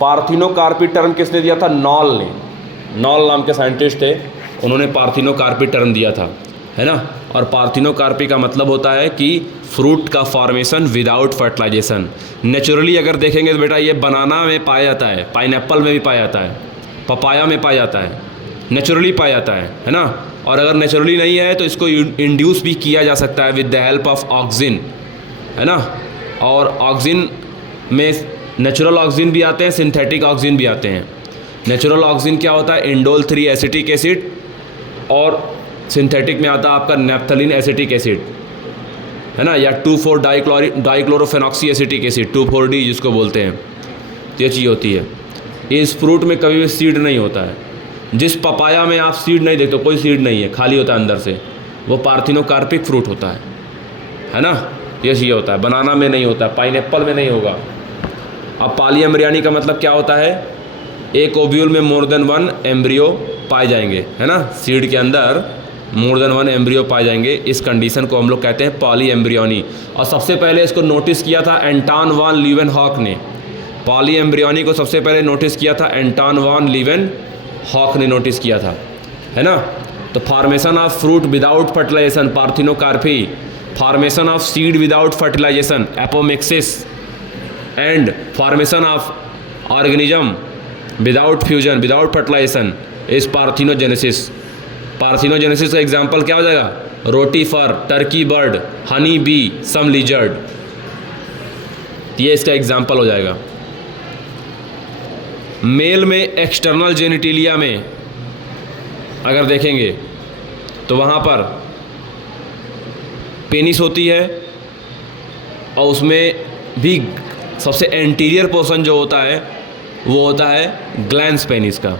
Parthenocarpy term किसने दिया था? नॉल ने। नॉल नाम के साइंटिस्ट थे, उन्होंने पार्थिनोकार्पी टर्म दिया था, है ना। और पार्थिनोकार्पी का मतलब होता है कि फ्रूट का फॉर्मेशन विदाउट फर्टिलाइजेशन। नेचुरली अगर देखेंगे तो बेटा ये बनाना में पाया जाता है, पाइनएप्पल में भी पाया जाता है, पपाया में पाया जाता है, नेचुरली पाया जाता है ना। और अगर नेचुरली नहीं है तो इसको इंड्यूस भी किया जा सकता है with the help of auxin, है ना। और ऑक्सिन में नेचुरल ऑक्सिन भी आते हैं, सिंथेटिक ऑक्सिन भी आते हैं। नेचुरल ऑक्सिन क्या होता है? इंडोल 3 एसिटिक एसिड, और सिंथेटिक में आता है आपका नैप्थलीन एसिटिक एसिड, है ना, या 2,4 डाइक्लोरोफेनॉक्सी एसिटिक एसिड, 2,4-D जिसको बोलते हैं। तो ये चीज़ होती है। इस फ्रूट में कभी भी सीड नहीं होता है। जिस पपाया में आप सीड नहीं देखते, कोई सीड नहीं है, खाली होता है अंदर से, वो पार्थिनोकार्पिक फ्रूट होता है ना। ये चीज़ होता है। बनाना में नहीं होता है, पाइनएप्पल में नहीं होगा। अब पॉलीएम्ब्रियोनी का मतलब क्या होता है? एक ओव्यूल में मोर देन 1 एम्ब्रियो पाए जाएंगे, है ना। सीड के अंदर मोर देन 1 एम्ब्रियो पाए जाएंगे। इस कंडीशन को हम लोग कहते हैं पॉलीएम्ब्रियोनी। और सबसे पहले इसको नोटिस किया था एंटॉन वान लीवेनहॉक ने। पॉलीएम्ब्रियोनी को सबसे पहले नोटिस किया था एंटॉन वान लीवेनहॉक ने नोटिस किया था, है ना। तो formation of fruit without fertilization, parthenocarpy. Formation of seed without fertilization, apomixis. And formation of organism without fusion, without fertilization is parthenogenesis. Parthenogenesis का एग्जाम्पल क्या हो जाएगा? Rotifer, turkey bird, honey bee, some lizard, ये इसका example हो जाएगा। Mail में external जेनिटिलिया में अगर देखेंगे तो वहाँ पर पेनिस होती है, और उसमें भी सबसे एंटीरियर पोर्शन जो होता है वो होता है ग्लैंस पेनिस का,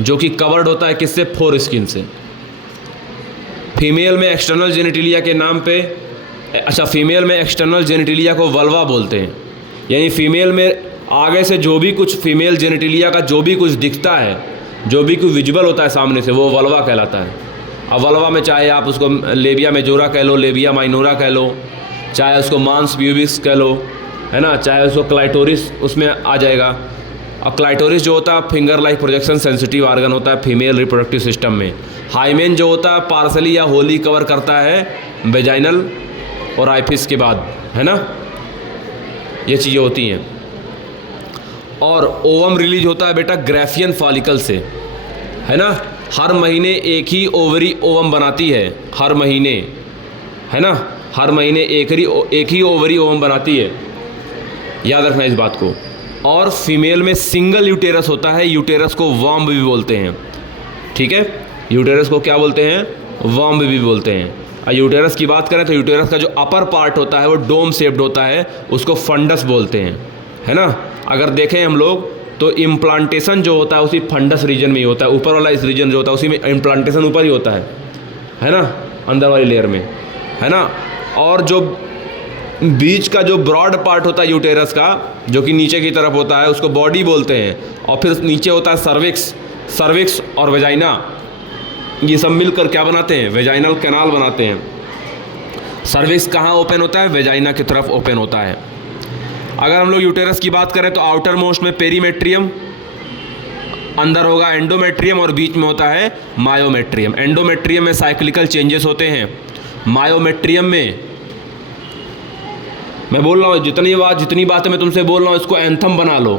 जो कि कवर्ड होता है किससे? फोर स्किन से। फीमेल में एक्सटर्नल जेनिटिलिया के नाम पे, अच्छा, फीमेल में एक्सटर्नल जेनिटिलिया को वल्वा बोलते हैं। यानी फीमेल में आगे से जो भी कुछ फीमेल जेनिटिलिया का जो भी कुछ दिखता है, जो भी कुछ विजुअल होता है सामने से, वो वल्वा कहलाता है। अब वल्वा में चाहे आप उसको लेबिया मेजोरा कह लो, लेबिया माइनोरा कह लो, चाहे उसको मांस प्यूबिस कह लो, है ना, चाहे उसको क्लाइटोरिस उसमें आ जाएगा। अब क्लाइटोरिस जो होता है finger like projection sensitive organ होता है फीमेल रिप्रोडक्टिव सिस्टम में। हाइमेन जो होता है पार्सली या होली कवर करता है वेजाइनल और आइफिस के बाद, है ना। ये चीज़ें होती हैं। और ओवम रिलीज होता है बेटा ग्राफियन फॉलिकल से, है ना। हर महीने एक ही ओवरी ओवम बनाती है, हर महीने, है ना, हर महीने एक ही ओवरी ओवम बनाती है, याद रखना इस बात को। और फीमेल में सिंगल यूटेरस होता है, यूटेरस को वॉम्ब भी बोलते हैं, ठीक है। यूटेरस को क्या बोलते हैं? वॉम्ब भी बोलते हैं। और यूटेरस की बात करें तो यूटेरस का जो अपर पार्ट होता है वो डोम शेप्ड होता है, उसको फंडस बोलते हैं, है ना। अगर देखें हम लोग तो इम्प्लांटेशन जो होता है उसी फंडस रीजन में ही होता है। ऊपर वाला इस रीजन जो होता है उसी में इम्प्लांटेशन ऊपर ही होता है ना, अंदर वाली लेयर में, है ना। और जो बीच का जो ब्रॉड पार्ट होता है यूटेरस का, जो कि नीचे की तरफ होता है, उसको बॉडी बोलते हैं। और फिर नीचे होता है सर्विक्स और वेजाइना, ये सब मिलकर क्या बनाते हैं? वेजाइनल कैनाल बनाते हैं। सर्विक्स कहाँ ओपन होता है? वेजाइना की तरफ ओपन होता है। अगर हम लोग यूटेरस की बात करें तो आउटर मोस्ट में पेरीमेट्रियम, अंदर होगा एंडोमेट्रियम, और बीच में होता है मायोमेट्रियम। एंडोमेट्रियम में साइक्लिकल चेंजेस होते हैं। मायोमेट्रियम में मैं बोल रहा हूँ जितनी बातें मैं तुमसे बोल रहा हूँ इसको एंथम बना लो,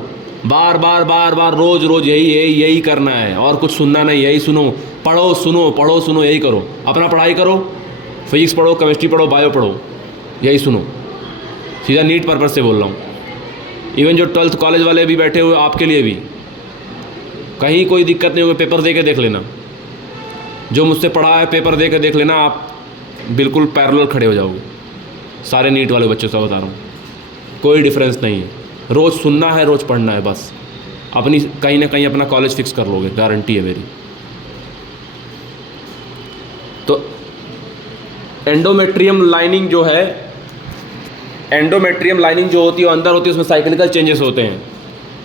बार बार रोज यही करना है, और कुछ सुनना नहीं, यही सुनो, पढ़ो सुनो, यही करो। अपना पढ़ाई करो, फिजिक्स पढ़ो, केमिस्ट्री पढ़ो, बायो पढ़ो, यही सुनो। सीधा नीट पर्पस से बोल रहा हूँ। इवन जो 12th कॉलेज वाले भी बैठे हुए आपके लिए भी कहीं कोई दिक्कत नहीं होगी, पेपर दे के देख लेना। जो मुझसे पढ़ा है पेपर दे के देख लेना, आप बिल्कुल पैरेलल खड़े हो जाओगे सारे नीट वाले बच्चों से बता रहा हूँ। कोई डिफरेंस नहीं है। रोज़ सुनना है, रोज़ पढ़ना है, बस अपनी कहीं ना कहीं अपना कॉलेज फिक्स कर लोगे, गारंटी है मेरी। तो एंडोमेट्रियम लाइनिंग जो है, एंडोमेट्रियम लाइनिंग जो होती है वो अंदर होती है, उसमें साइक्लिकल चेंजेस होते हैं।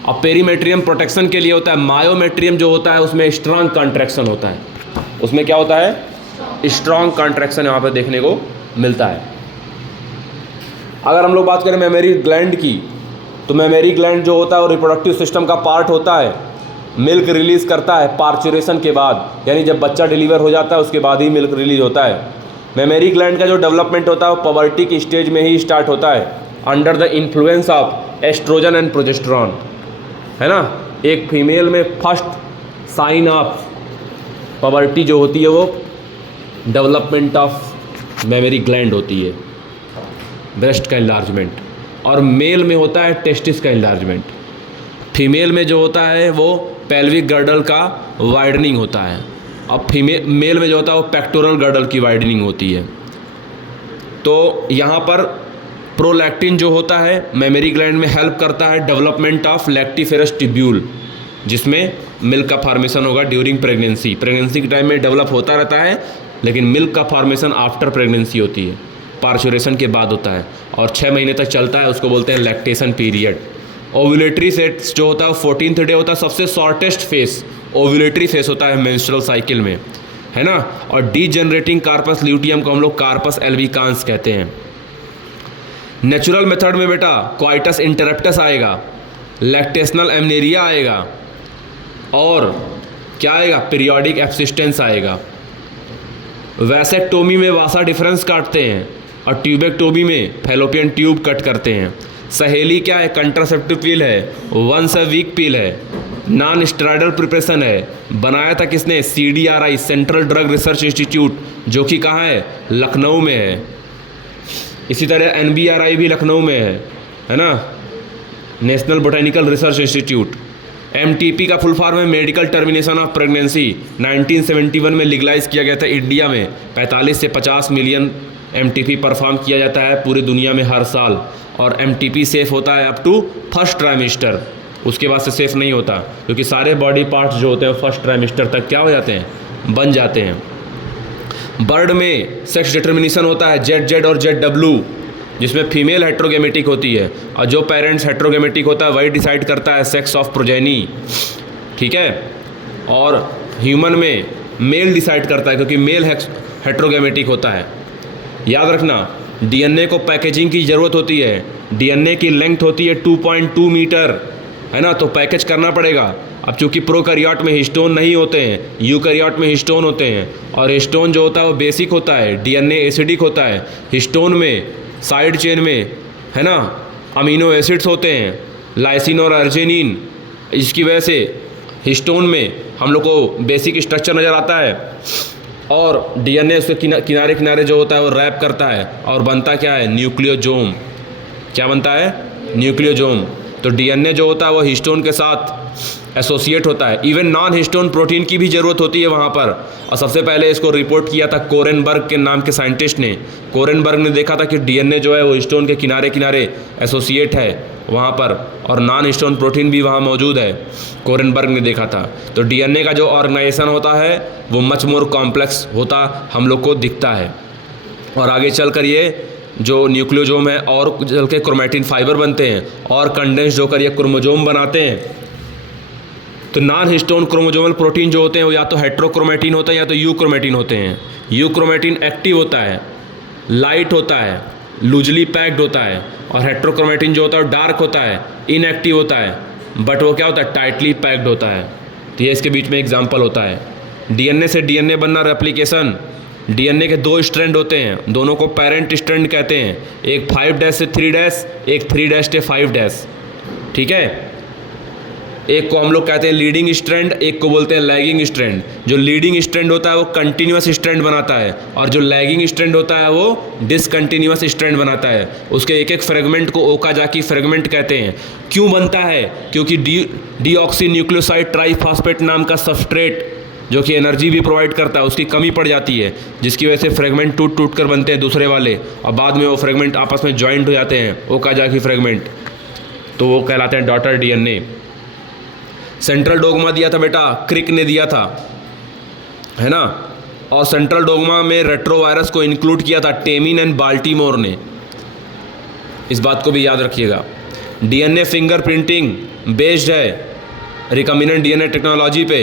अब पेरीमेट्रियम प्रोटेक्शन के लिए होता है। मायोमेट्रियम जो होता है उसमें स्ट्रांग कॉन्ट्रैक्शन होता है। उसमें क्या होता है? स्ट्रांग कॉन्ट्रैक्शन यहाँ पर देखने को मिलता है। अगर हम लोग बात करें मेमोरी ग्लैंड की, तो मेमरी ग्लैंड जो होता है वो रिप्रोडक्टिव सिस्टम का पार्ट होता है, मिल्क रिलीज़ करता है पार्चुरेशन के बाद, यानी जब बच्चा डिलीवर हो जाता है उसके बाद ही मिल्क रिलीज होता है। मेमरी ग्लैंड का जो डेवलपमेंट होता है वो पबर्टी की स्टेज में ही स्टार्ट होता है, under the influence of oestrogen and progesterone, है ना। एक फीमेल में फर्स्ट साइन ऑफ पबर्टी जो होती है वो डेवलपमेंट ऑफ मेमरी ग्लैंड होती है, ब्रेस्ट का इन्लार्जमेंट, और मेल में होता है टेस्टिस का इन्लार्जमेंट। फीमेल में जो होता है वो पेल्विक गर्डल का वाइडनिंग होता है, अब मेल में जो होता है वो पेक्टोरल गर्डल की वाइडनिंग होती है। तो यहाँ पर प्रोलैक्टिन जो होता है मेमरी ग्लैंड में हेल्प करता है डेवलपमेंट ऑफ लैक्टिफेरस ट्यूब्यूल, जिसमें मिल्क का फॉर्मेशन होगा ड्यूरिंग प्रेगनेंसी। प्रेगनेंसी के टाइम में डेवलप होता रहता है, लेकिन मिल्क का फॉर्मेशन आफ्टर प्रेगनेंसी होती है, पार्चुरेशन के बाद होता है, और 6 महीने तक चलता है, उसको बोलते हैं लैक्टेशन पीरियड। ओव्यूलेटरी सेट्स जो होता है 14th डे होता है, सबसे शॉर्टेस्ट फेस ओव्यूलेटरी फेस होता है मेंस्ट्रुअल साइकिल में, है ना। और डीजेनरेटिंग कार्पस ल्यूटियम को हम लोग कार्पस एल्बिकांस कहते हैं। नेचुरल मेथड में बेटा क्वाइटस इंटरप्टस आएगा, लैक्टेशनल एमनेरिया आएगा, और क्या आएगा, पीरियोडिक एब्सिस्टेंस आएगा। वैसेक्टोमी में वासा डिफरेंस काटते हैं, और ट्यूबेक्टोमी में फैलोपियन ट्यूब कट करते हैं। सहेली क्या है, कंट्रासेप्टिव पिल है, वंस अ वीक पिल है, नॉन स्टेरॉयडल प्रिपरेशन है। बनाया था किसने, CDRI central drug research institute, जो कि कहाँ है, लखनऊ में है। इसी तरह NBRI भी लखनऊ में है ना, national botanical research institute. MTP का फुल फॉर्म है मेडिकल टर्मिनेशन ऑफ प्रेगनेंसी, 1971 में लीगलाइज किया गया था इंडिया में। 45 से 50 मिलियन MTP परफॉर्म किया जाता है पूरी दुनिया में हर साल, और MTP सेफ होता है अप टू फर्स्ट ट्राइमेस्टर, उसके बाद से सेफ नहीं होता, क्योंकि सारे बॉडी पार्ट्स जो होते हैं फर्स्ट ट्राइमेस्टर तक क्या हो जाते हैं, बन जाते हैं। बर्ड में सेक्स डिटर्मिनेशन होता है ZZ और ZW, जिसमें फीमेल हेट्रोगेमेटिक होती है, और जो पेरेंट्स हेट्रोगेमेटिक होता है वही डिसाइड करता है सेक्स ऑफ प्रोजेनी, ठीक है। और ह्यूमन में मेल डिसाइड करता है, क्योंकि मेल हेट्रोगेमेटिक होता है। याद रखना, DNA को पैकेजिंग की ज़रूरत होती है, DNA की लेंथ होती है 2.2 मीटर, है ना, तो पैकेज करना पड़ेगा। अब चूंकि प्रोकैरियोट में हिस्टोन नहीं होते हैं, यूकैरियोट में हिस्टोन होते हैं, और हिस्टोन जो होता है वो बेसिक होता है, DNA एसिडिक होता है। हिस्टोन में साइड चेन में, है ना, अमीनो एसिड्स होते हैं, लाइसिन और अर्जिनिन, इसकी वजह से हिस्टोन में हम लोग को बेसिक स्ट्रक्चर नज़र आता है, और DNA उसके किनारे किनारे जो होता है वो रैप करता है, और बनता क्या है, न्यूक्लियोजोम। क्या बनता है, न्यूक्लियोजोम। तो DNA जो होता है वो हिस्टोन के साथ एसोसिएट होता है। इवन नॉन हिस्टोन प्रोटीन की भी ज़रूरत होती है वहाँ पर, और सबसे पहले इसको रिपोर्ट किया था कोरेनबर्ग के नाम के साइंटिस्ट ने। कोरेनबर्ग ने देखा था कि DNA जो है वो हिस्टोन के किनारे किनारे एसोसिएट है वहाँ पर, और नॉन हिस्टोन प्रोटीन भी वहाँ मौजूद है, कोरेनबर्ग ने देखा था। तो DNA का जो ऑर्गेनाइजेशन होता है वो मच मोर कॉम्प्लेक्स होता हम लोग को दिखता है। और आगे चलकर ये जो न्यूक्लियोजोम है और चल के क्रोमैटिन फाइबर बनते हैं, और कंडेंस होकर ये क्रोमोजोम बनाते हैं। तो नॉन हिस्टोन क्रोमोजोमल प्रोटीन जो होते हैं वो या तो हेट्रोक्रोमैटिन होता है या तो यूक्रोमैटिन होते हैं। यूक्रोमैटिन एक्टिव होता है, लाइट होता है, लूजली पैक्ड होता है, और हेट्रोक्रोमैटिन जो होता है डार्क होता है, इनएक्टिव होता है, बट वो क्या होता है, टाइटली पैक्ड होता है। तो ये इसके बीच में एग्जाम्पल होता है। DNA से DNA बनना, रेप्लिकेशन। DNA के 2 स्ट्रैंड होते हैं, दोनों को पेरेंट स्ट्रैंड कहते हैं, एक 5' से 3', एक 3' से 5', ठीक है। एक को हम लोग कहते हैं लीडिंग स्ट्रैंड, एक को बोलते हैं लैगिंग स्ट्रैंड। जो लीडिंग स्ट्रैंड होता है वो कंटिन्यूस स्ट्रैंड बनाता है, और जो लैगिंग स्ट्रैंड होता है वो डिसकंटिन्यूस स्ट्रैंड बनाता है। उसके एक एक फ्रेगमेंट को ओकाजाकी फ्रेगमेंट कहते हैं। क्यों बनता है, क्योंकि डीऑक्सी न्यूक्लियोसाइड ट्राइफॉस्फेट नाम का सबस्ट्रेट जो कि एनर्जी भी प्रोवाइड करता है उसकी कमी पड़ जाती है, जिसकी वजह से फ्रेगमेंट टूट टूट कर बनते हैं दूसरे वाले, और बाद में वो फ्रेगमेंट आपस में ज्वाइंट हो जाते हैं, ओकाजाकी फ्रेगमेंट, तो वो कहलाते हैं डॉटर DNA। सेंट्रल डोगमा दिया था बेटा, क्रिक ने दिया था, है ना, और सेंट्रल डोगमा में रेट्रोवायरस को इंक्लूड किया था टेमिन एंड बाल्टीमोर ने। इस बात को भी याद रखिएगा। DNA फिंगरप्रिंटिंग बेस्ड है रिकॉम्बिनेंट DNA टेक्नोलॉजी पे,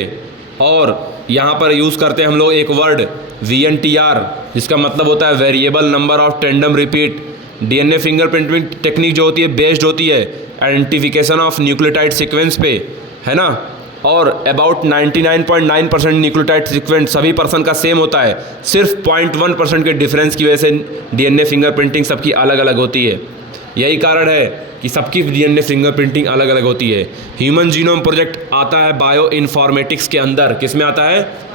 और यहाँ पर यूज़ करते हैं हम लोग एक वर्ड VNTR, जिसका मतलब होता है variable number of tandem repeat. DNA fingerprinting technique जो होती है बेस्ड होती है आइडेंटिफिकेशन ऑफ न्यूक्लियोटाइड सीक्वेंस पे, है ना, और अबाउट 99.9% न्यूक्लियोटाइड सीक्वेंस सभी पर्सन का सेम होता है, सिर्फ 0.1% के डिफरेंस की वजह से डीएनए फिंगरप्रिंटिंग सबकी अलग अलग होती है। यही कारण है कि सबकी डीएनए फिंगरप्रिंटिंग अलग अलग होती है। ह्यूमन जीनोम प्रोजेक्ट आता है बायो इन्फॉर्मेटिक्स के अंदर, किस में आता है?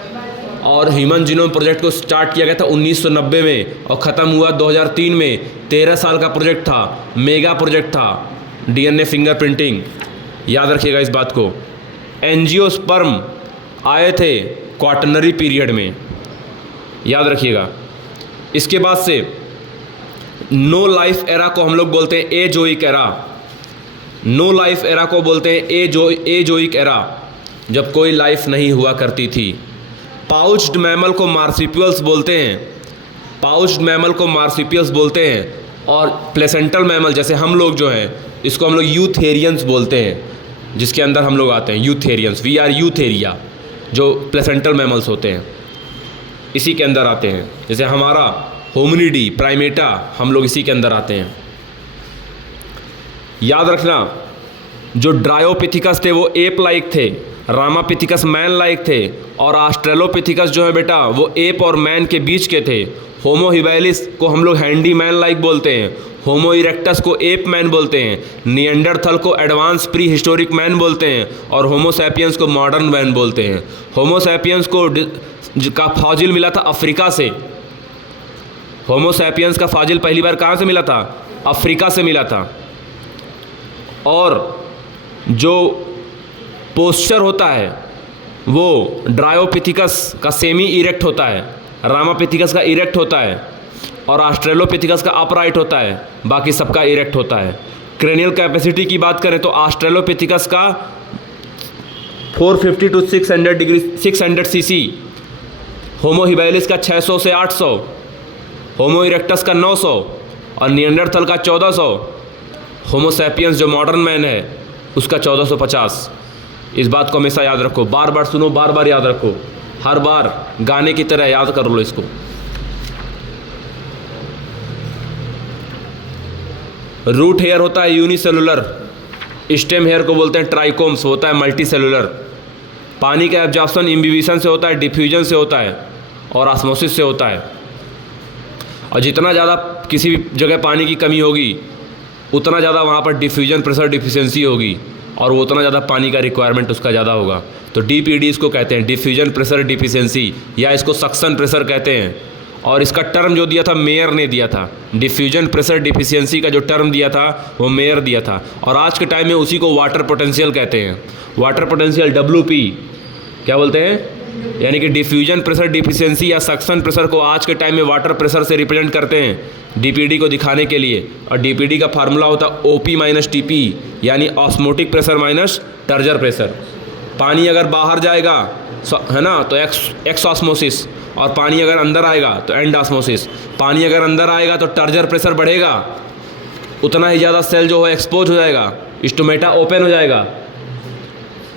और ह्यूमन जीनोम प्रोजेक्ट को स्टार्ट किया गया था 1990 में और ख़त्म हुआ 2003 में। 13 साल का प्रोजेक्ट था, मेगा प्रोजेक्ट था डीएनए फिंगरप्रिंटिंग, याद रखिएगा इस बात को। एंजियोस्पर्म आए थे क्वाटरनरी पीरियड में, याद रखिएगा। इसके बाद से नो लाइफ एरा को हम लोग बोलते हैं azoic era. No life era को बोलते हैं एजोइक एरा, जब कोई लाइफ नहीं हुआ करती थी। पाउच्ड मैमल को मार्सिपियल्स बोलते हैं, पाउच्ड मैमल को मार्सिपियल्स बोलते हैं। और प्लेसेंटल मैमल जैसे हम लोग जो हैं, इसको हम लोग यूथेरियंस बोलते हैं, जिसके अंदर हम लोग आते हैं यूथेरियंस, वी आर यूथेरिया, जो प्लेसेंटल मैमल्स होते हैं इसी के अंदर आते हैं। जैसे हमारा होमिनिडी, प्राइमेटा, हम लोग इसी के अंदर आते हैं। याद रखना, जो ड्रायोपिथिकस थे वो एप लाइक थे, रामापिथिकस मैन लाइक थे, और ऑस्ट्रेलोपिथिकस जो है बेटा वो एप और मैन के बीच के थे। होमो हिबैलिस को हम लोग हैंडी मैन लाइक बोलते हैं, होमो इरेक्टस को एप मैन बोलते हैं, निएंडरथल को एडवांस प्री हिस्टोरिक मैन बोलते हैं, और होमो सैपियंस को मॉडर्न मैन बोलते हैं। होमो सैपियंस को का फॉजिल मिला था अफ्रीका से। होमो सैपियंस का फॉजिल पहली बार कहाँ से मिला था? अफ्रीका से मिला था। और जो पोस्चर होता है वो ड्रायोपिथिकस का सेमी इरेक्ट होता है, रामापिथिकस का इरेक्ट होता है, और ऑस्ट्रेलोपिथिकस का अपराइट होता है, बाकी सबका इरेक्ट होता है। क्रेनियल कैपेसिटी की बात करें तो ऑस्ट्रेलोपिथिकस का 450 to 600 सीसी, होमो हिबैलिस का 600 से 800, होमो इरेक्टस का 900 और निएंडरथल का 1400, होमो सैपियंस जो मॉडर्न मैन है उसका 1450। इस बात को हमेशा याद रखो, बार बार सुनो, बार बार याद रखो, हर बार गाने की तरह याद कर लो इसको। रूट हेयर होता है यूनिसेलुलर, स्टेम हेयर को बोलते हैं ट्राइकोम्स, होता है मल्टी सेलुलर। पानी का एब्जॉर्प्शन इम्बिबिशन से होता है, डिफ्यूजन से होता है और ऑस्मोसिस से होता है। और जितना ज़्यादा किसी भी जगह पानी की कमी होगी उतना ज़्यादा वहाँ पर डिफ्यूजन प्रेशर डिफिशियंसी होगी और वो उतना ज़्यादा पानी का रिक्वायरमेंट उसका ज़्यादा होगा। तो डीपीडी इसको कहते हैं, डिफ्यूजन प्रेशर डिफिशियंसी, या इसको सक्शन प्रेशर कहते हैं। और इसका टर्म जो दिया था मेयर ने दिया था, डिफ्यूजन प्रेशर डिफिशियंसी का जो टर्म दिया था वो मेयर दिया था। और आज के टाइम में उसी को वाटर पोटेंशियल कहते हैं। वाटर पोटेंशियल WP क्या बोलते हैं, यानी कि डिफ्यूजन प्रेशर डिफिशियंसी या सक्शन प्रेशर को आज के टाइम में वाटर प्रेशर से रिप्रेजेंट करते हैं डीपीडी को दिखाने के लिए। और डीपीडी का फार्मूला होता है OP माइनस TP, यानी ऑस्मोटिक प्रेशर माइनस टर्जर प्रेशर। पानी अगर बाहर जाएगा है ना तो एक्स ऑस्मोसिस, और पानी अगर अंदर आएगा तो एंड ऑस्मोसिस। पानी अगर अंदर आएगा तो टर्जर प्रेशर बढ़ेगा, उतना ही ज़्यादा सेल जो है एक्सपोज हो जाएगा, स्टोमेटा ओपन हो जाएगा।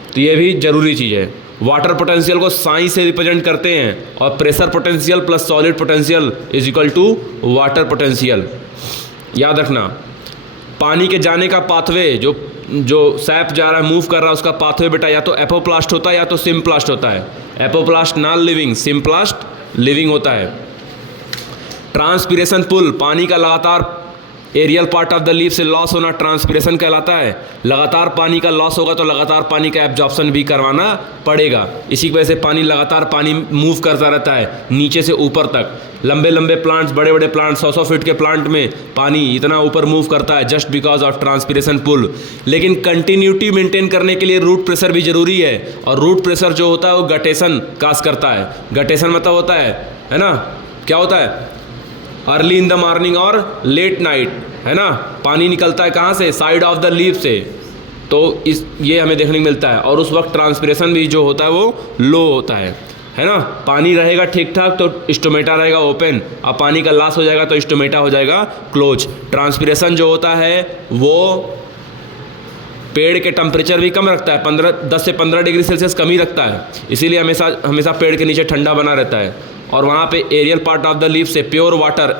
तो ये भी ज़रूरी चीज़ है। वाटर पोटेंशियल को साई से रिप्रेजेंट करते हैं और pressure potential plus solid potential is equal to water potential. याद रखना, पानी के जाने का पाथवे जो सैप जा रहा है, मूव कर रहा है, उसका पाथवे बेटा या तो एपोप्लास्ट होता है या तो सिम्प्लास्ट होता है। Apoplast non living, symplast living होता है। ट्रांसपिरेशन पुल, पानी का लगातार aerial part of the leaf से लॉस होना ट्रांसपिरेशन कहलाता है। लगातार पानी का लॉस होगा तो लगातार पानी का एब्जॉर्प्शन भी करवाना पड़ेगा। इसी की वजह से पानी लगातार पानी मूव करता रहता है नीचे से ऊपर तक। लंबे लंबे प्लांट्स, बड़े बड़े प्लांट्स, 100 फीट के प्लांट में पानी इतना ऊपर मूव करता है just because of transpiration pull. लेकिन कंटिन्यूटी मेंटेन करने के लिए रूट प्रेशर भी जरूरी है, और रूट प्रेशर जो होता है वो गटेशन काज करता है। गटेशन मतलब होता है ना, क्या होता है, अर्ली इन द मॉर्निंग और लेट नाइट, है ना। पानी निकलता है कहाँ से, साइड ऑफ द लीफ से, तो ये हमें देखने को मिलता है। और उस वक्त ट्रांसपिरेशन भी जो होता है वो लो होता है ना। पानी रहेगा ठीक ठाक तो स्टोमेटा रहेगा ओपन, और पानी का लॉस हो जाएगा तो स्टोमेटा हो जाएगा क्लोज। ट्रांसपिरेशन जो होता है वो पेड़ के टेम्परेचर भी कम रखता है, 10 से 15 डिग्री सेल्सियस कम ही रखता है, इसीलिए हमेशा पेड़ के नीचे ठंडा बना रहता है। और वहाँ पे aerial part of the leaf से प्योर वाटर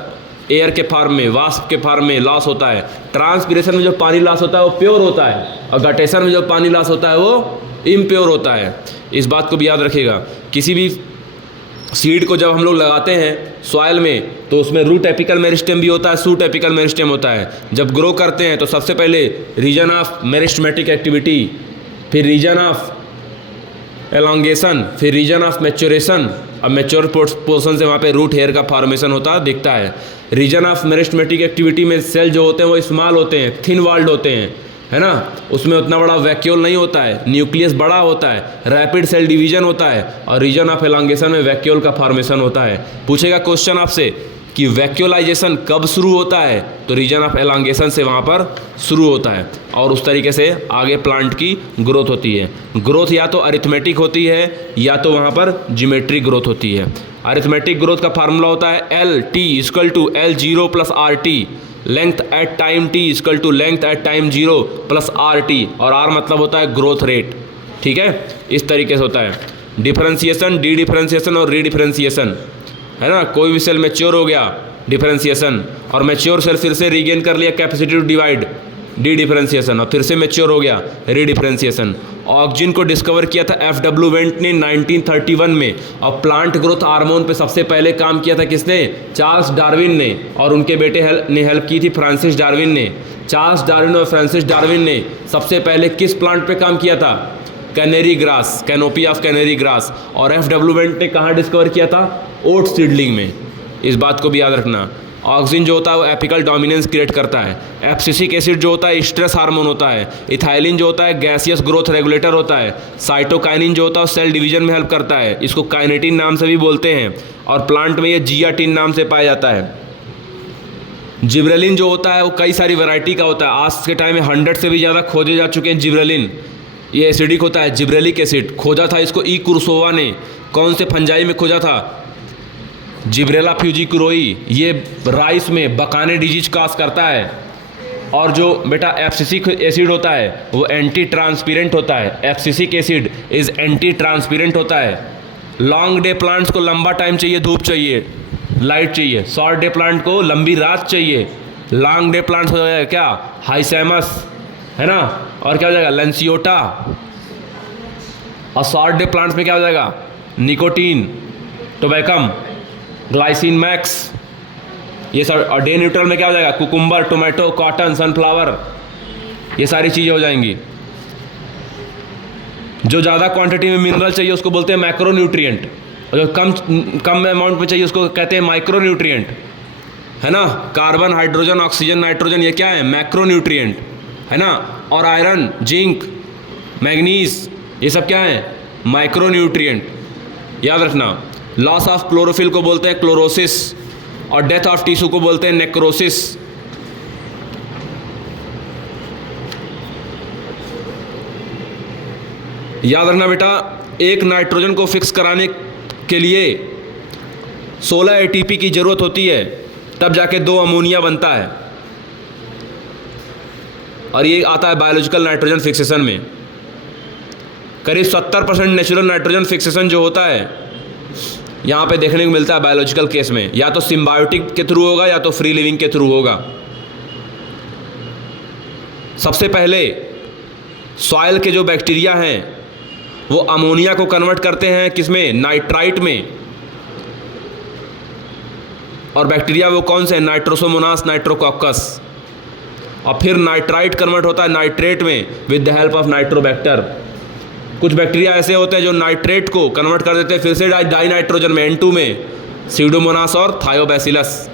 एयर के फॉर्म में, वाष्प के फॉर्म में लॉस होता है। ट्रांसपिरेशन में जो पानी लॉस होता है वो प्योर होता है, और गटेशन में जो पानी लॉस होता है वो इम्प्योर होता है। इस बात को भी याद रखिएगा। किसी भी सीड को जब हम लोग लगाते हैं सॉइल में, तो उसमें रूट एपिकल मेरिस्टेम भी होता है, सूट एपिकल मेरिस्टेम होता है। जब ग्रो करते हैं तो सबसे पहले रीजन ऑफ मेरिस्टेमेटिक एक्टिविटी, फिर रीजन ऑफ एलोंगेशन, फिर रीजन ऑफ मैच्योरेशन। अब मैच्योर पोर्शन से वहाँ पे रूट हेयर का फॉर्मेशन होता दिखता है। रीजन ऑफ मेरिस्टेमेटिक एक्टिविटी में सेल जो होते हैं वो स्मॉल होते हैं, थिन वॉल्ड होते हैं, है ना। उसमें उतना बड़ा वैक्यूल नहीं होता है, न्यूक्लियस बड़ा होता है, रैपिड सेल डिवीजन होता है। और रीजन ऑफ एलोंगेशन में वैक्यूल का फॉर्मेशन होता है। पूछेगा क्वेश्चन आपसे कि वैक्यूलाइजेशन कब शुरू होता है, तो रीजन ऑफ एलोंगेशन से वहाँ पर शुरू होता है, और उस तरीके से आगे प्लांट की ग्रोथ होती है। ग्रोथ या तो अरिथमेटिक होती है या तो वहाँ पर जियोमेट्रिक ग्रोथ होती है। अरिथमेटिक ग्रोथ का फार्मूला होता है LT=L0 + RT, length at time T = length at time 0 + RT, और R मतलब होता है ग्रोथ रेट। ठीक है, इस तरीके से होता है डिफरेंशिएशन, डी डिफरेंशिएशन और रीडिफरेंशिएशन, है ना। कोई भी सेल मैच्योर हो गया, डिफरेंशिएशन, और मैच्योर सेल फिर से रीगेन कर लिया capacity to divide, dedifferentiation, और फिर से मैच्योर हो गया, रीडिफरेंशिएशन। ऑक्सिन को डिस्कवर किया था F.W. वेंट ने 1931 में, और प्लांट ग्रोथ हार्मोन पे सबसे पहले काम किया था किसने? चार्ल्स डार्विन ने, और उनके बेटे ने हेल्प की थी फ्रांसिस डार्विन ने। चार्ल्स डार्विन और फ्रांसिस डार्विन ने सबसे पहले किस प्लांट पे काम किया था? Canary grass, canopy of canary grass. और F.W. वेंट ने कहाँ डिस्कवर किया था? ओट सीडलिंग में। इस बात को भी याद रखना। ऑक्सिन जो होता है वो एपिकल डोमिनेंस क्रिएट करता है। एब्सिसिक एसिड जो होता है स्ट्रेस हार्मोन होता है। इथाइलिन जो होता है गैसियस ग्रोथ रेगुलेटर होता है। साइटोकाइनिन जो होता है सेल डिवीजन में हेल्प करता है, इसको काइनेटिन नाम से भी बोलते हैं, और प्लांट में ये जियाटिन नाम से पाया जाता है। जिब्रेलिन जो होता है वो कई सारी वैरायटी का होता है। आज के टाइम में 100 से भी ज़्यादा खोजे जा चुके हैं जिब्रेलिन। ये एसिडिक होता है, जिब्रेलिक एसिड। खोजा था इसको ई कुर्सोवा ने। कौन से फंजाई में खोजा था? जिब्रेला फ्यूजिकुरोई। ये राइस में बकाने डिजीज काज करता है। और जो बेटा एब्सिसिक एसिड होता है वो एंटी ट्रांसपेरेंट होता है। Abscisic acid is anti transparent होता है। लॉन्ग डे प्लांट्स को लंबा टाइम चाहिए, धूप चाहिए, लाइट चाहिए। शॉर्ट डे प्लांट को लंबी रात चाहिए। लॉन्ग डे प्लांट्स हो जाएगा क्या? हाइसैमस, है ना। और क्या हो जाएगा? लेंसियोटा। और शॉर्ट डे प्लांट्स में क्या हो जाएगा? निकोटीन, टोबैकम, ग्लाइसिन मैक्स, ये सब। और डे न्यूट्रल में क्या हो जाएगा? कुकुम्बर, टोमेटो, कॉटन, सनफ्लावर, ये सारी चीज़ें हो जाएंगी। जो ज़्यादा क्वांटिटी में मिनरल चाहिए उसको बोलते हैं मैक्रो न्यूट्रिएंट, और जो कम अमाउंट में चाहिए उसको कहते हैं माइक्रो न्यूट्रिएंट, है ना। कार्बन, हाइड्रोजन, ऑक्सीजन, नाइट्रोजन, ये क्या है? मैक्रो न्यूट्रिएंट, है ना। और आयरन, जिंक, मैग्नीज, ये सब क्या है? Micro nutrient. याद रखना। लॉस ऑफ क्लोरोफिल को बोलते हैं क्लोरोसिस, और डेथ ऑफ टिश्यू को बोलते हैं नेक्रोसिस। याद रखना बेटा, एक नाइट्रोजन को फिक्स कराने के लिए 16 एटीपी की ज़रूरत होती है, तब जाके 2 अमोनिया बनता है। और ये आता है बायोलॉजिकल नाइट्रोजन फिक्सेशन में। करीब 70% नेचुरल नाइट्रोजन फिक्सेशन जो होता है यहाँ पे देखने को मिलता है बायोलॉजिकल केस में। या तो सिम्बायोटिक के थ्रू होगा या तो फ्री लिविंग के थ्रू होगा। सबसे पहले सॉइल के जो बैक्टीरिया हैं वो अमोनिया को कन्वर्ट करते हैं किसमें? नाइट्राइट में। और बैक्टीरिया वो कौन से? नाइट्रोसोमोनास, नाइट्रोकॉकस। और फिर नाइट्राइट कन्वर्ट होता है नाइट्रेट में with the help of Nitrobacter. कुछ बैक्टीरिया ऐसे होते हैं जो नाइट्रेट को कन्वर्ट कर देते हैं फिर से डाई नाइट्रोजन में, N2 में, सीडोमोनास और थायोबैसिलस।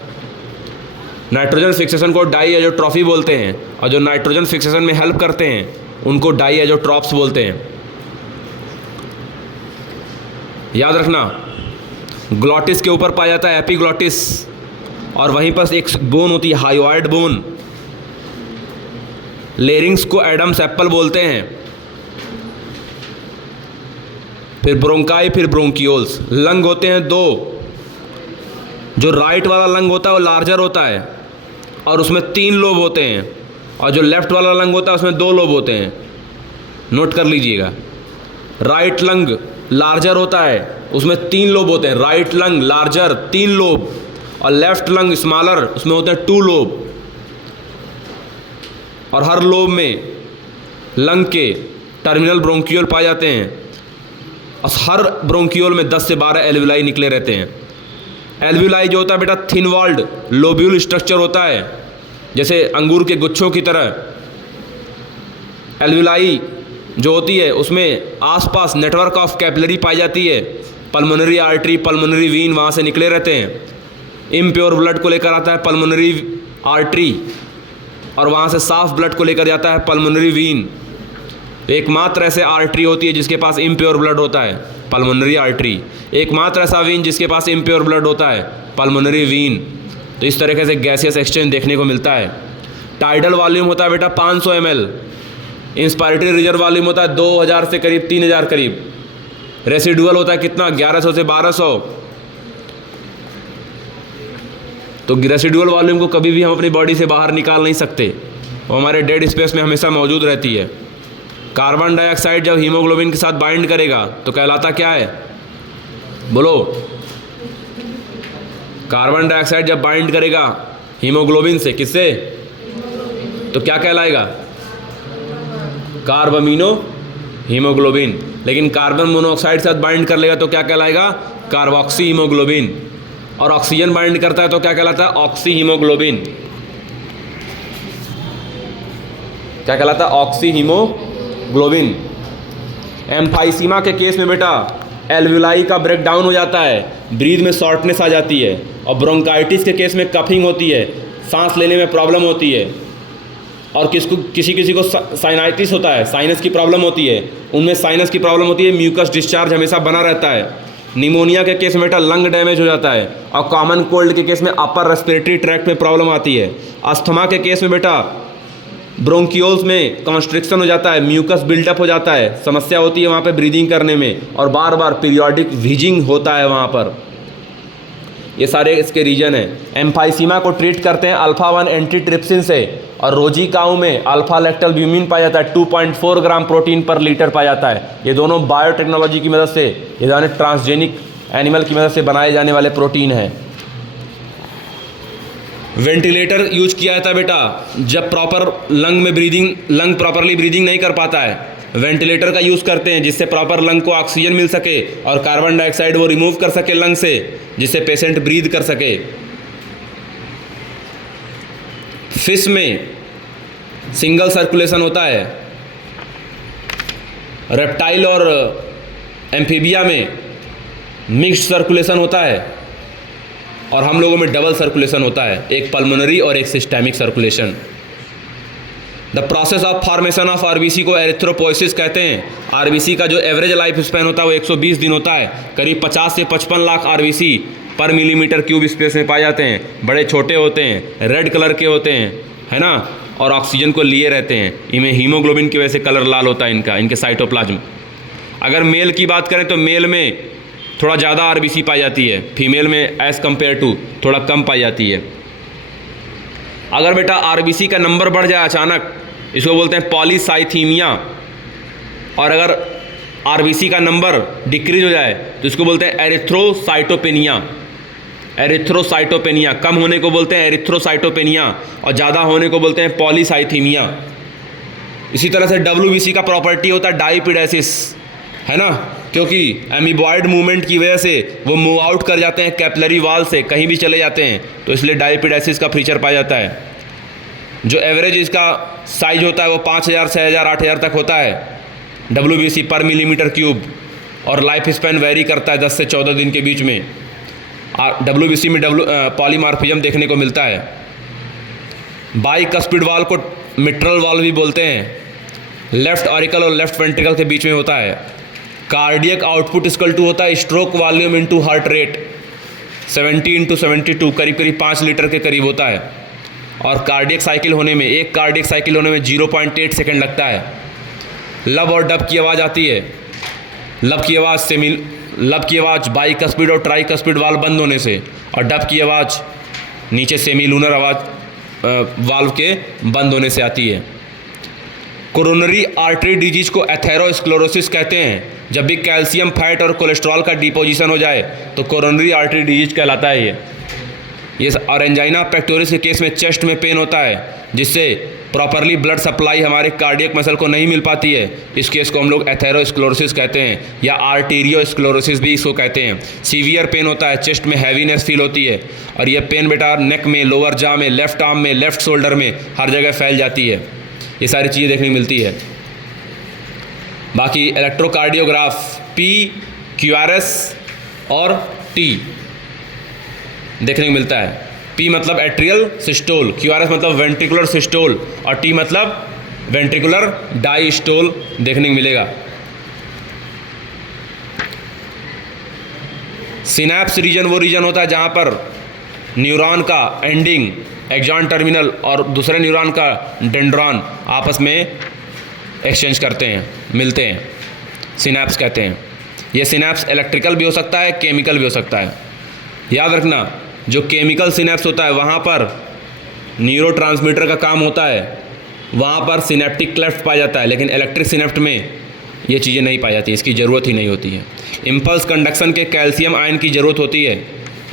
नाइट्रोजन फिक्सेशन को डाई एजोट्रॉफी बोलते हैं, और जो नाइट्रोजन फिक्सेशन में हेल्प करते हैं उनको डाई एजोट्रॉप्स बोलते हैं। याद रखना। ग्लॉटिस के ऊपर पाया जाता है एपिग्लॉटिस, और वहीं पर एक बोन होती है हायोइड बोन। लेरिंग्स को एडम्स एप्पल बोलते हैं। फिर ब्रोंकाई, फिर ब्रोंकियोल्स। लंग होते हैं 2। जो राइट वाला लंग होता है वो लार्जर होता है और उसमें 3 लोब होते हैं, और जो लेफ्ट वाला लंग होता है उसमें 2 लोब होते हैं। नोट कर लीजिएगा। राइट लंग लार्जर होता है, उसमें 3 लोब होते हैं। Right lung larger, 3 lobe. और लेफ्ट लंग स्मॉलर, उसमें होते हैं 2 लोब, और हर लोब में लंग के टर्मिनल ब्रोंकियोल पाए जाते हैं, और हर ब्रोंकियोल में 10 से 12 एल्विलाई निकले रहते हैं। एल्विलाई जो होता है बेटा थिन वॉल्ड लोब्यूल स्ट्रक्चर होता है, जैसे अंगूर के गुच्छों की तरह। एल्विलाई जो होती है उसमें आसपास नेटवर्क ऑफ कैपिलरी पाई जाती है, पल्मोनरी आर्टरी, पल्मोनरी वीन वहाँ से निकले रहते हैं। इम्प्योर ब्लड को लेकर आता है पल्मोनरी आर्टरी, और वहाँ से साफ ब्लड को लेकर जाता है पल्मोनरी वीन। एकमात्र ऐसे आर्टरी होती है जिसके पास इम्प्योर ब्लड होता है, पल्मोनरी आर्टरी। एकमात्र ऐसा वीन जिसके पास इम्प्योर ब्लड होता है, पल्मोनरी वीन। तो इस तरीके से गैसियस एक्सचेंज देखने को मिलता है। टाइडल वॉल्यूम होता है बेटा 500 ml। इंस्पायरेटरी रिजर्व वॉल्यूम होता है 2000 से करीब 3000 करीब। रेसिडुअल होता है कितना, 1100 से 1200। तो रेसिडुअल वॉल्यूम को कभी भी हम अपनी बॉडी से बाहर निकाल नहीं सकते, वो हमारे डेड स्पेस में हमेशा मौजूद रहती है। कार्बन डाइऑक्साइड जब हीमोग्लोबिन के साथ बाइंड करेगा तो कहलाता क्या है, बोलो। कार्बन डाइऑक्साइड जब बाइंड करेगा हीमोग्लोबिन से, किससे, तो क्या कहलाएगा, कार्बामिनो हीमोग्लोबिन। लेकिन कार्बन मोनोऑक्साइड के साथ बाइंड कर लेगा तो क्या कहलाएगा, कार्बोक्सी हीमोग्लोबिन। और ऑक्सीजन बाइंड करता है तो क्या कहलाता है, ऑक्सी हीमोग्लोबिन। क्या कहलाता है, ऑक्सी हीमोग्लोबिन। एम्फाइसीमा के केस में बेटा एल्वुलाई का ब्रेकडाउन हो जाता है, ब्रीथ में शॉर्टनेस आ जाती है। और ब्रोंकाइटिस के केस में कफिंग होती है, सांस लेने में प्रॉब्लम होती है। और किसी को साइनाइटिस होता है, साइनस की प्रॉब्लम होती है, उनमें साइनस की प्रॉब्लम होती है, म्यूकस डिस्चार्ज हमेशा बना रहता है। निमोनिया के केस में बेटा लंग डैमेज हो जाता है। और कॉमन कोल्ड के केस में अपर रेस्पिरेटरी ट्रैक्ट में प्रॉब्लम आती है। अस्थमा के केस में बेटा ब्रोंकियोल्स में कॉन्स्ट्रिक्शन हो जाता है, म्यूकस बिल्डअप हो जाता है, समस्या होती है वहाँ पे ब्रीदिंग करने में, और बार बार पीरियोडिक विजिंग होता है वहाँ पर। ये सारे इसके रीजन हैं। एम्फाइसीमा को ट्रीट करते हैं अल्फा-1 एंटीट्रिप्सिन से, और रोजी काऊ में अल्फा लैक्टोल्ब्यूमिन पाया जाता है, 2.4 ग्राम प्रोटीन पर लीटर पाया जाता है। ये दोनों बायोटेक्नोलॉजी की मदद से, ये दोनों ट्रांसजेनिक एनिमल की मदद से बनाए जाने वाले प्रोटीन हैं। वेंटिलेटर यूज किया जाता है बेटा जब लंग प्रॉपरली ब्रीदिंग नहीं कर पाता है, वेंटिलेटर का यूज़ करते हैं जिससे प्रॉपर लंग को ऑक्सीजन मिल सके और कार्बन डाइऑक्साइड वो रिमूव कर सके लंग से, जिससे पेशेंट ब्रीद कर सके। फिश में सिंगल सर्कुलेशन होता है, रेप्टाइल और एम्फीबिया में मिक्स्ड सर्कुलेशन होता है, और हम लोगों में डबल सर्कुलेशन होता है, एक पल्मोनरी और एक systemic circulation. The process of formation of RBC को एरिथ्रोपोइसिस कहते हैं। आरबीसी का जो एवरेज लाइफ स्पैन होता है वो 120 दिन होता है। करीब 50 से 55 लाख आरबीसी पर मिलीमीटर क्यूब स्पेस में पाए जाते हैं। बड़े छोटे होते हैं, रेड कलर के होते हैं, है ना, और ऑक्सीजन को लिए रहते हैं। इनमें हीमोग्लोबिन की वजह से कलर लाल होता है इनके साइटोप्लाज्म। अगर मेल की बात करें तो मेल में थोड़ा ज़्यादा आरबीसी पाई जाती है, फीमेल में एज़ कम्पेयर टू थोड़ा कम पाई जाती है। अगर बेटा आरबीसी का नंबर बढ़ जाए अचानक, इसको बोलते हैं पॉलीसाइथीमिया। और अगर आरबीसी का नंबर डिक्रीज हो जाए तो इसको बोलते हैं एरिथ्रोसाइटोपेनिया। एरिथ्रोसाइटोपेनिया कम होने को बोलते हैं एरिथ्रोसाइटोपेनिया, और ज़्यादा होने को बोलते हैं पॉलीसाइथीमिया। इसी तरह से डब्ल्यूबीसी का प्रॉपर्टी होता है डाईपिडेसिस, है ना, क्योंकि एमीबॉइड मूवमेंट की वजह से वो मूव आउट कर जाते हैं कैपिलरी वॉल से, कहीं भी चले जाते हैं, तो इसलिए डाईपिडेसिस का फीचर पाया जाता है। जो एवरेज इसका साइज होता है वो 5000, 6000, 8000 तक होता है डब्ल्यूबीसी पर मिलीमीटर क्यूब, और लाइफ स्पैन वेरी करता है 10 से 14 दिन के बीच में। डब्ल्यूबीसी में पॉलीमॉर्फिज्म देखने को मिलता है। बाइकस्पिड वाल्व को मिट्रल वाल्व भी बोलते हैं, लेफ्ट ऑरिकल और लेफ्ट वेंट्रिकल के बीच में होता है। कार्डियक आउटपुट इक्वल टू होता है stroke volume into heart rate, 70/72 करीब 5 लीटर के करीब होता है। और कार्डियक साइकिल होने में, एक कार्डियक साइकिल होने में 0.8 सेकेंड लगता है। लब और डब की आवाज़ आती है। लब की आवाज़ बाइकस्पिड और ट्राइकस्पिड वाल्व बंद होने से, और डब की आवाज़ नीचे सेमीलूनर वाल्व के बंद होने से आती है। कोरोनरी आर्टरी डिजीज को एथेरोस्क्लेरोसिस कहते हैं। जब भी कैल्शियम, फैट और कोलेस्ट्रॉल का डिपोजिशन हो जाए तो कोरोनरी आर्टरी डिजीज कहलाता है ये। ये और एंजाइना पेक्टोरिस के केस में चेस्ट में पेन होता है, जिससे प्रॉपरली ब्लड सप्लाई हमारे कार्डियक मसल को नहीं मिल पाती है। इस केस को हम लोग एथेरोस्क्लेरोसिस कहते हैं या आर्टीरियोस्क्लेरोसिस भी इसको कहते हैं। सीवियर पेन होता है, चेस्ट में हैवीनेस फील होती है, और ये पेन बेटा नेक में, लोअर जा में, लेफ्ट आर्म में, लेफ्ट शोल्डर में, हर जगह फैल जाती है। ये सारी चीज़ें देखने को मिलती है। बाकी इलेक्ट्रोकार्डियोग्राफ पी, क्यूआरएस और टी देखने को मिलता है। पी मतलब एट्रियल सिस्टोल, क्यूआरएस मतलब वेंट्रिकुलर सिस्टोल, और टी मतलब वेंट्रिकुलर डायस्टोल देखने को मिलेगा। सिनैप्स रीजन वो रीजन होता है जहाँ पर न्यूरॉन का एंडिंग एक्सॉन टर्मिनल और दूसरे न्यूरॉन का डेंड्रॉन आपस में एक्सचेंज करते हैं, मिलते हैं, सिनैप्स कहते हैं। ये सिनैप्स इलेक्ट्रिकल भी हो सकता है, केमिकल भी हो सकता है। याद रखना, जो केमिकल सिनैप्स होता है वहाँ पर न्यूरोट्रांसमीटर का काम होता है, वहाँ पर सिनेप्टिक क्लेफ्ट पाया जाता है, लेकिन इलेक्ट्रिक सिनेप्ट में ये चीज़ें नहीं पाई जाती, इसकी ज़रूरत ही नहीं होती है। इम्पल्स कंडक्शन के कैल्शियम आयन की ज़रूरत होती है।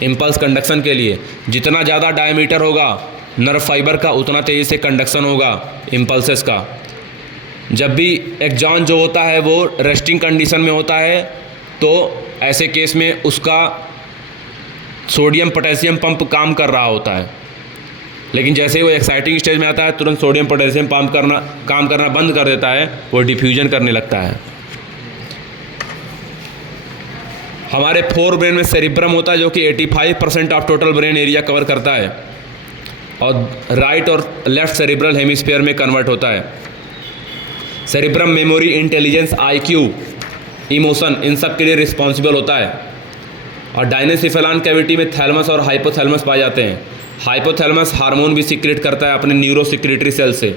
इम्पल्स कंडक्शन के लिए जितना ज़्यादा डायमीटर होगा नर्व फाइबर का, उतना तेज़ी से कंडक्शन होगा इम्पल्सेस का। जब भी एक्सॉन जो होता है वो रेस्टिंग कंडीशन में होता है, तो ऐसे केस में उसका सोडियम पोटेशियम पंप काम कर रहा होता है, लेकिन जैसे ही वो एक्साइटिंग स्टेज में आता है तुरंत सोडियम पोटेशियम पंप काम करना बंद कर देता है, वो डिफ्यूजन करने लगता है। हमारे फोर ब्रेन में सेरिब्रम होता है जो कि 85% of total brain area cover करता है, और राइट और लेफ्ट सेरिब्रल हेमिस्फीयर में कन्वर्ट होता है। Cerebrum memory, intelligence, IQ, emotion, इन सब के लिए रिस्पॉन्सिबल होता है। और डायनेसिफेलान कैविटी में थैलमस और हाइपोथैलमस पाए जाते हैं। हाइपोथैलमस हार्मोन भी सिक्रेट करता है अपने न्यूरो सिक्रेटरी सेल से,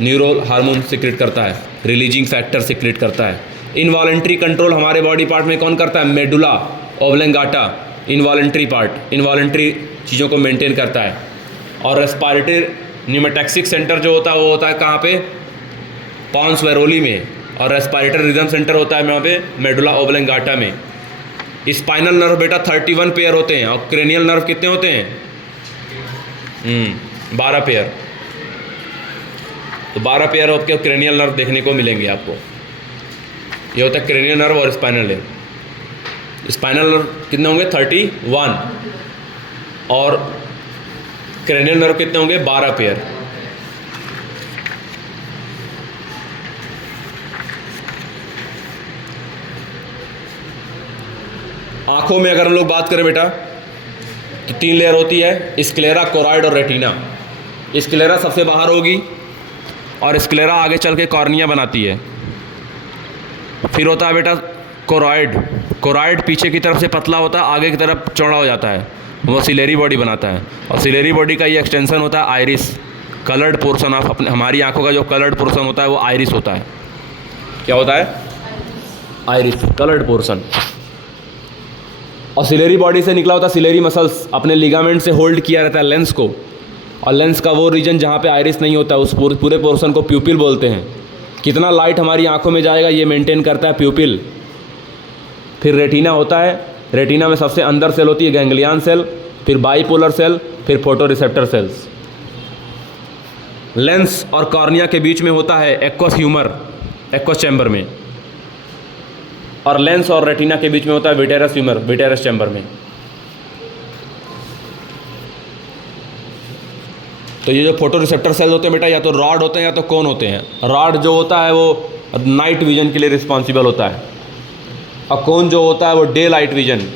न्यूरो हार्मोन सिक्रेट करता है, रिलीजिंग फैक्टर सिक्रेट करता है। इनवॉलेंट्री कंट्रोल हमारे बॉडी पार्ट में कौन करता है? Medulla oblongata, involuntary part, involuntary चीज़ों को मेंटेन करता है। और रेस्पिरेटरी न्यूमेटैक्सिक सेंटर जो होता है वो होता है कहाँ पे? पॉन्स वेरोली में। और रेस्पिरेटरी रिदम सेंटर होता है वहाँ पे मेडुला ओब्लंगाटा में। स्पाइनल नर्व बेटा 31 पेयर होते हैं, और क्रेनियल नर्व कितने होते हैं? 12 पेयर। तो 12 पेयर आपके क्रेनियल नर्व देखने को मिलेंगे आपको। ये होता है क्रेनियल नर्व और स्पाइनल नर्व। स्पाइनल नर्व कितने होंगे? 31, और क्रेनियल नर्व कितने होंगे? 12 पेयर। आँखों में अगर हम लोग बात करें बेटा तो 3 लेयर होती है, स्क्लेरा, कोरॉइड और रेटिना। स्क्लेरा सबसे बाहर होगी, और स्क्लेरा आगे चल के कॉर्निया बनाती है। फिर होता है बेटा कोरॉइड। कोरॉइड पीछे की तरफ से पतला होता है, आगे की तरफ चौड़ा हो जाता है, वो सिलेरी बॉडी बनाता है। और सिलेरी बॉडी का ये एक्सटेंशन होता है आइरिस, कलर्ड पोर्शन ऑफ अपने हमारी आँखों का जो कलर्ड पोर्शन होता है वो आइरिस होता है। क्या होता है? Iris, coloured portion. और सिलेरी बॉडी से निकला होता सिलेरी मसल्स अपने लिगामेंट से होल्ड किया रहता है लेंस को, और लेंस का वो रीजन जहाँ पे आइरिस नहीं होता उस पूरे पोर्शन को प्यूपिल बोलते हैं। कितना लाइट हमारी आंखों में जाएगा ये मेंटेन करता है प्यूपिल। फिर रेटिना होता है, रेटिना में सबसे अंदर सेल होती है गैंग्लियन सेल, फिर बाइपोलर सेल, फिर फोटो रिसेप्टर सेल्स। लेंस और कॉर्निया के बीच में होता है एक्वस ह्यूमर, एक्वस चैम्बर में, और लेंस और रेटिना के बीच में होता है विटेरस ह्यूमर, विटेरस चैम्बर में। तो ये जो फोटो रिसेप्टर सेल्स होते हैं बेटा, या तो रॉड होते हैं या तो कोन होते हैं। रॉड जो होता है वो नाइट विजन के लिए रिस्पॉन्सिबल होता है, और कोन जो होता है वो day light vision,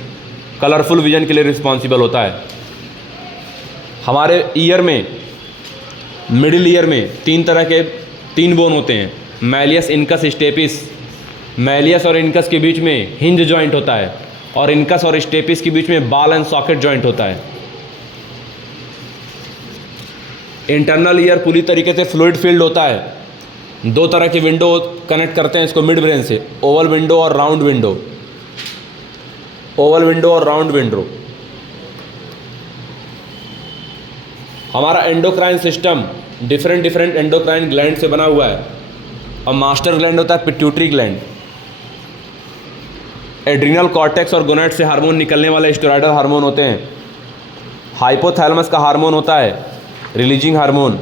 colourful vision के लिए रिस्पॉन्सिबल होता है। हमारे ईयर में, मिडिल ईयर में 3 तरह के 3 बोन होते हैं, मैलियस, इनकस, स्टेपिस। मैलियस और इनकस के बीच में हिंज जॉइंट होता है, और इनकस और स्टेपिस के बीच में बॉल एंड सॉकेट जॉइंट होता है। इंटरनल ईयर पूरी तरीके से फ्लूइड फील्ड होता है। 2 तरह की विंडो कनेक्ट करते हैं इसको मिड ब्रेन से, ओवल विंडो और राउंड विंडो। ओवल विंडो और राउंड विंडो। हमारा endocrine system different endocrine gland से बना हुआ है, और मास्टर ग्लैंड होता है पिट्यूटरी ग्लैंड। एड्रिनल कॉर्टेक्स और गोनेट से हार्मोन निकलने वाले स्टेरॉयडल हार्मोन होते हैं। हाइपोथैलेमस का हार्मोन होता है releasing hormone,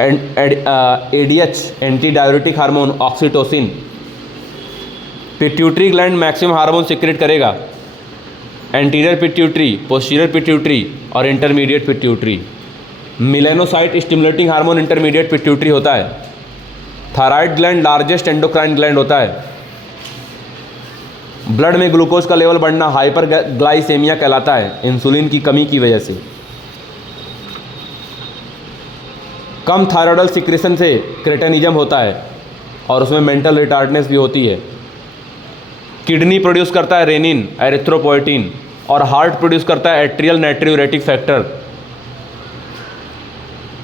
ADH anti diuretic hormone oxytocin. Pituitary gland maximum hormone secrete करेगा, एंटीरियर पिट्यूटरी, पोस्टीरियर पिट्यूटरी और intermediate pituitary. Melanocyte stimulating hormone intermediate pituitary होता है। Thyroid gland largest endocrine gland होता है। ब्लड में ग्लूकोज का लेवल बढ़ना hyperglycaemia कहलाता है, इंसुलिन की कमी की वजह से। कम थायराइडल सिक्रेशन से क्रेटिनिज्म होता है और उसमें मेंटल रिटार्डनेस भी होती है। किडनी प्रोड्यूस करता है रेनिन, एरिथ्रोपोएटिन, और हार्ट प्रोड्यूस करता है atrial natriuretic factor.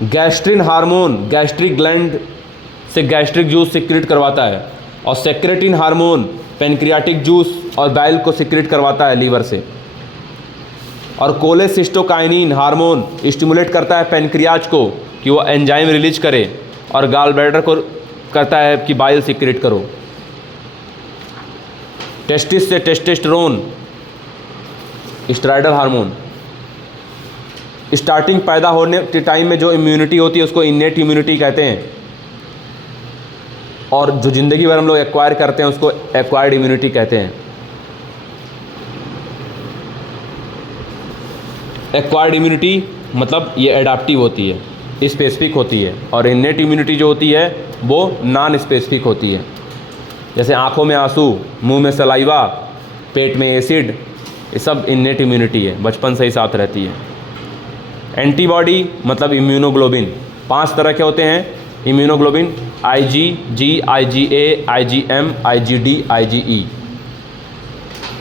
Gastrin hormone gastric gland से गैस्ट्रिक जूस सिक्रेट करवाता है, और सेक्रेटिन हार्मोन पेनक्रियाटिक जूस और बाइल को सिक्रेट करवाता है लीवर से। और कोलेसिस्टोकाइनिन हार्मोन स्टिमुलेट करता है पेनक्रियाज को कि वो एंजाइम रिलीज करे, और गाल ब्लैडर को करता है कि बाइल सिक्रेट करो। टेस्टिस से टेस्टोस्टेरोन स्टेरॉयडल हार्मोन। स्टार्टिंग पैदा होने के टाइम में जो इम्यूनिटी होती है उसको इनेट इम्यूनिटी कहते हैं, और जो ज़िंदगी भर हम लोग एक्वायर करते हैं उसको एक्वायर्ड इम्यूनिटी कहते हैं। एक्वायर्ड इम्यूनिटी मतलब ये एडाप्टिव होती है, स्पेसिफिक होती है, और इनेट इम्यूनिटी जो होती है वो नॉन स्पेसिफिक होती है। जैसे आँखों में आंसू, मुंह में सलाइवा, पेट में एसिड, ये सब इनेट इम्यूनिटी है, बचपन से ही साथ रहती है। एंटीबॉडी मतलब इम्यूनोग्लोबिन। 5 तरह के होते हैं immunoglobin: IgG, IgA, IgM, IgD, IgE।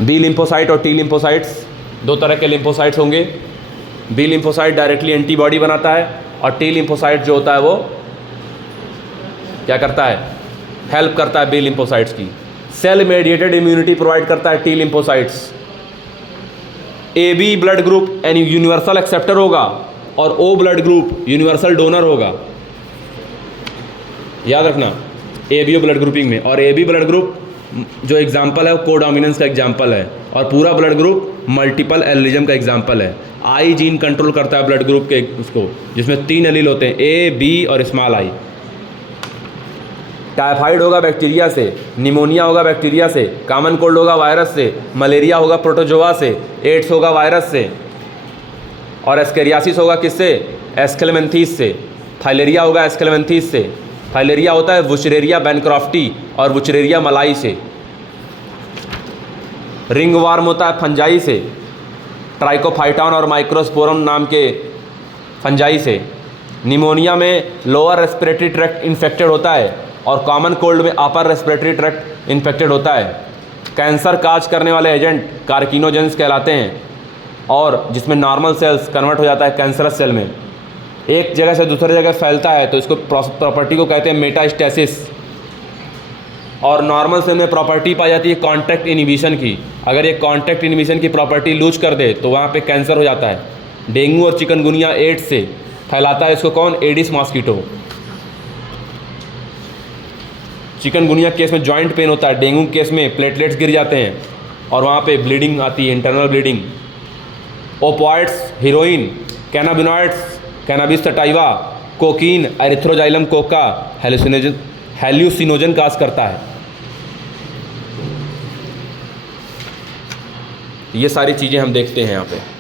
B lymphocyte और टी लिम्फोसाइट्स, 2 तरह के लिम्फोसाइट्स होंगे। बी लिम्फोसाइट डायरेक्टली एंटीबॉडी बनाता है, और टी लिम्फोसाइट जो होता है वो क्या करता है, हेल्प करता है बी लिम्फोसाइट्स की। सेल मेडिएटेड इम्यूनिटी प्रोवाइड करता है T lymphocytes. AB blood group यानी यूनिवर्सल एक्सेप्टर होगा, और O blood group universal donor होगा, याद रखना ABO ब्लड ग्रुपिंग में। और AB ब्लड ग्रुप जो एग्जाम्पल है वो कोडोमिनेंस का एग्जाम्पल है, और पूरा ब्लड ग्रुप मल्टीपल एलिज्म का एग्जाम्पल है। I जीन कंट्रोल करता है ब्लड ग्रुप के उसको, जिसमें 3 एलील होते हैं, A, B और स्मॉल I। टाइफाइड होगा बैक्टीरिया से, निमोनिया होगा बैक्टीरिया से, कॉमन कोल्ड होगा वायरस से, मलेरिया होगा प्रोटोजोआ से, एड्स होगा वायरस से, और एस्केरियासिस होगा किससे, एस्केलमेंथीस से। फाइलेरिया होगा एस्केलमेंथीस से। फाइलेरिया होता है वुचरेरिया बैनक्रॉफ्टी और वुचरेरिया मलाई से। रिंगवार्म होता है फंजाई से, ट्राइकोफाइटॉन और माइक्रोस्पोरम नाम के फंजाई से। निमोनिया में लोअर रेस्पिरेटरी ट्रैक्ट इन्फेक्टेड होता है, और कॉमन कोल्ड में अपर रेस्पिरेटरी ट्रैक्ट इन्फेक्टेड होता है। कैंसर काज करने वाले एजेंट कार्किनोजेंस कहलाते हैं, और जिसमें नॉर्मल सेल्स कन्वर्ट हो जाता है कैंसरस सेल में, एक जगह से दूसरी जगह फैलता है, तो इसको प्रॉपर्टी को कहते हैं मेटास्टेसिस। और नॉर्मल सेल में प्रॉपर्टी पाई जाती है कॉन्टैक्ट इनहिबिशन की। अगर ये कॉन्टैक्ट इनहिबिशन की प्रॉपर्टी लूज कर दे तो वहाँ पे कैंसर हो जाता है। डेंगू और चिकनगुनिया एड्स से फैलाता है इसको कौन, एडिस मॉस्किटो। चिकनगुनिया केस में जॉइंट पेन होता है, डेंगू केस में प्लेटलेट्स गिर जाते हैं और वहाँ पे ब्लीडिंग आती है, internal bleeding. Opioids, heroin, cannabinoids, cannabis sativa, cocaine, erythroxylum coca hallucinogen cause करता है। ये सारी चीज़ें हम देखते हैं यहाँ पे।